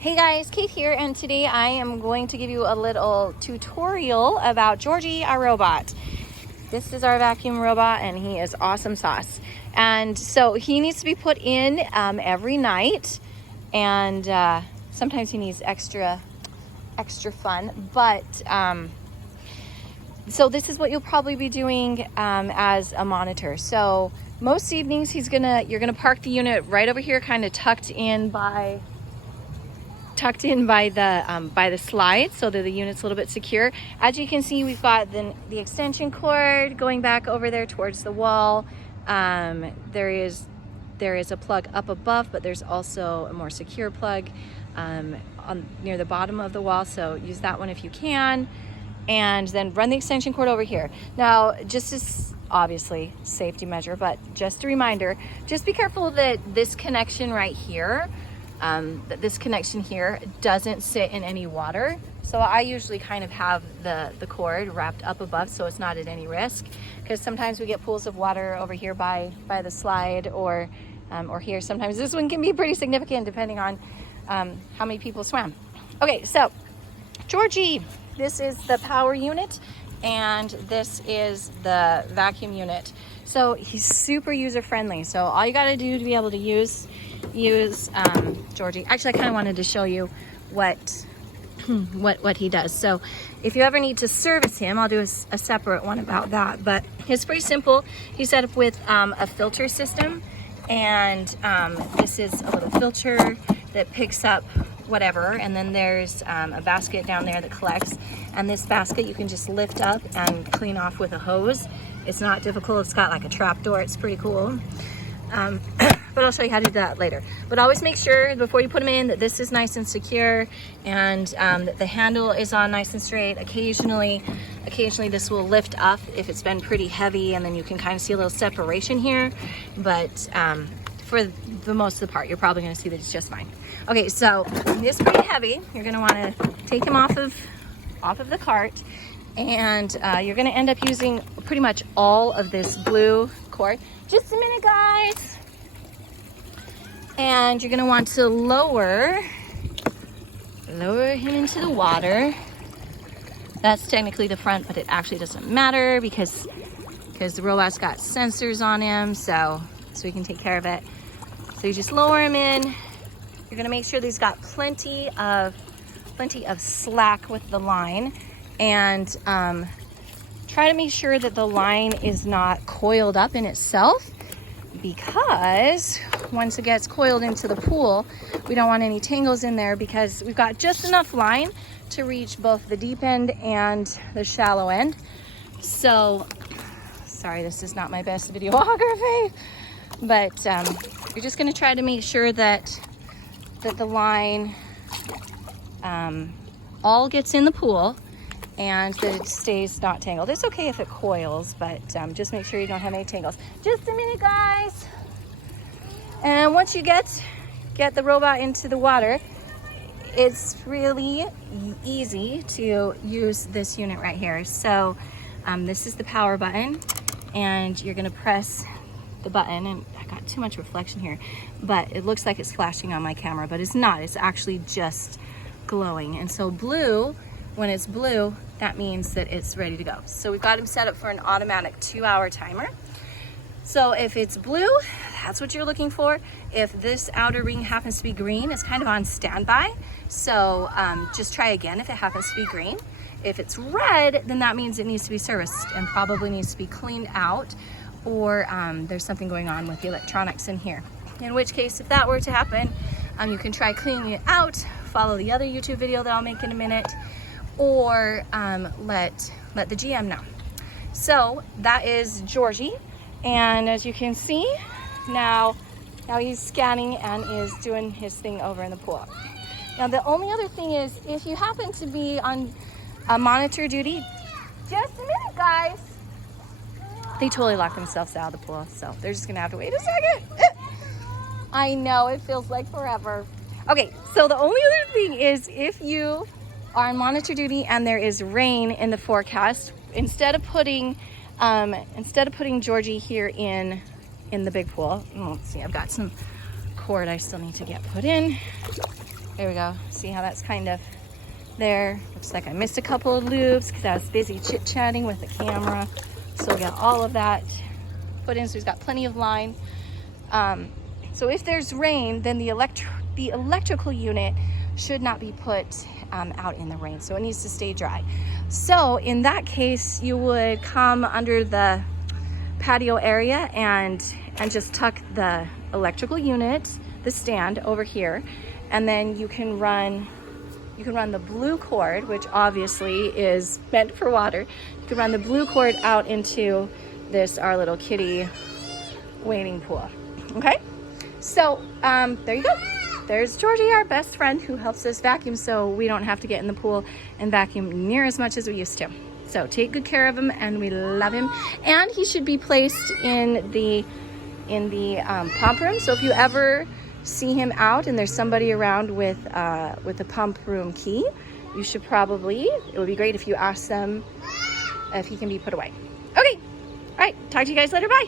Hey guys, Kate here, and today I am going to give you a little tutorial about Georgie, our robot. This is our vacuum robot, and he is awesome sauce. And so he needs to be put in every night, and sometimes he needs extra fun. But so this is what you'll probably be doing as a monitor. So most evenings you're gonna park the unit right over here, kind of tucked in by the slide, so that the unit's a little bit secure. As you can see, we've got the extension cord going back over there towards the wall. There is a plug up above, but there's also a more secure plug near the bottom of the wall, so use that one if you can. And then run the extension cord over here. Now, just as obviously safety measure, but just a reminder, just be careful that this connection right here, that this connection here doesn't sit in any water. So I usually kind of have the cord wrapped up above so it's not at any risk, because sometimes we get pools of water over here by the slide or here. Sometimes this one can be pretty significant depending on how many people swam. Okay, so Georgie, this is the power unit and this is the vacuum unit. So he's super user friendly. So all you got to do to be able to use Georgie. Actually, I kind of wanted to show you what he does. So if you ever need to service him, I'll do a separate one about that. But it's pretty simple. He's set up with a filter system, and this is a little filter that picks up whatever, and then there's a basket down there that collects, and this basket you can just lift up and clean off with a hose. It's not difficult. It's got like a trap door. It's pretty cool. But I'll show you how to do that later. But always make sure before you put them in that this is nice and secure, and that the handle is on nice and straight. Occasionally this will lift up if it's been pretty heavy, and then you can kind of see a little separation here. But for the most of the part, you're probably going to see that it's just fine. Okay, so it's pretty heavy. You're going to want to take him off of the cart, and you're going to end up using pretty much all of this blue cord. Just a minute, guys. And you're going to want to lower him into the water. That's technically the front, but it actually doesn't matter because the robot's got sensors on him, so we can take care of it. So you just lower him in. You're going to make sure that he's got plenty of slack with the line, and try to make sure that the line is not coiled up in itself, because once it gets coiled into the pool, we don't want any tangles in there, because we've got just enough line to reach both the deep end and the shallow end. So, sorry, this is not my best videography, but you're just going to try to make sure that the line all gets in the pool, and that it stays not tangled. It's okay if it coils, but just make sure you don't have any tangles. Just a minute, guys. And once you get the robot into the water, it's really easy to use this unit right here. So this is the power button, and you're gonna press the button, and I got too much reflection here, but it looks like it's flashing on my camera, but it's not. It's actually just glowing. And so blue, when it's blue, that means that it's ready to go. So we've got him set up for an automatic 2-hour timer. So if it's blue, that's what you're looking for. If this outer ring happens to be green, it's kind of on standby. So just try again if it happens to be green. If it's red, then that means it needs to be serviced and probably needs to be cleaned out, or there's something going on with the electronics in here. In which case, if that were to happen, you can try cleaning it out, follow the other YouTube video that I'll make in a minute, or let the GM know. So that is Georgie, and as you can see, now he's scanning and is doing his thing over in the pool. Now the only other thing is, if you happen to be on a monitor duty, just a minute, guys. They totally locked themselves out of the pool, so they're just gonna have to wait a second. I know, it feels like forever. Okay, so the only other thing is, if you are on monitor duty and there is rain in the forecast, instead of putting Georgie here in the big pool, let's see, I've got some cord I still need to get put in. There we go. See how that's kind of there? Looks like I missed a couple of loops because I was busy chit-chatting with the camera. So we got all of that put in, so we've got plenty of line. So if there's rain, then the electrical unit should not be put out in the rain, so it needs to stay dry. So in that case, you would come under the patio area and just tuck the electrical unit, the stand, over here, and then you can run the blue cord, which obviously is meant for water. You can run the blue cord out into this, our little kitty wading pool. Okay, so there you go. There's Georgie, our best friend, who helps us vacuum so we don't have to get in the pool and vacuum near as much as we used to. So take good care of him, and we love him. And he should be placed in the pump room. So if you ever see him out and there's somebody around with the pump room key, you should probably, it would be great if you ask them if he can be put away. Okay, all right, talk to you guys later, bye.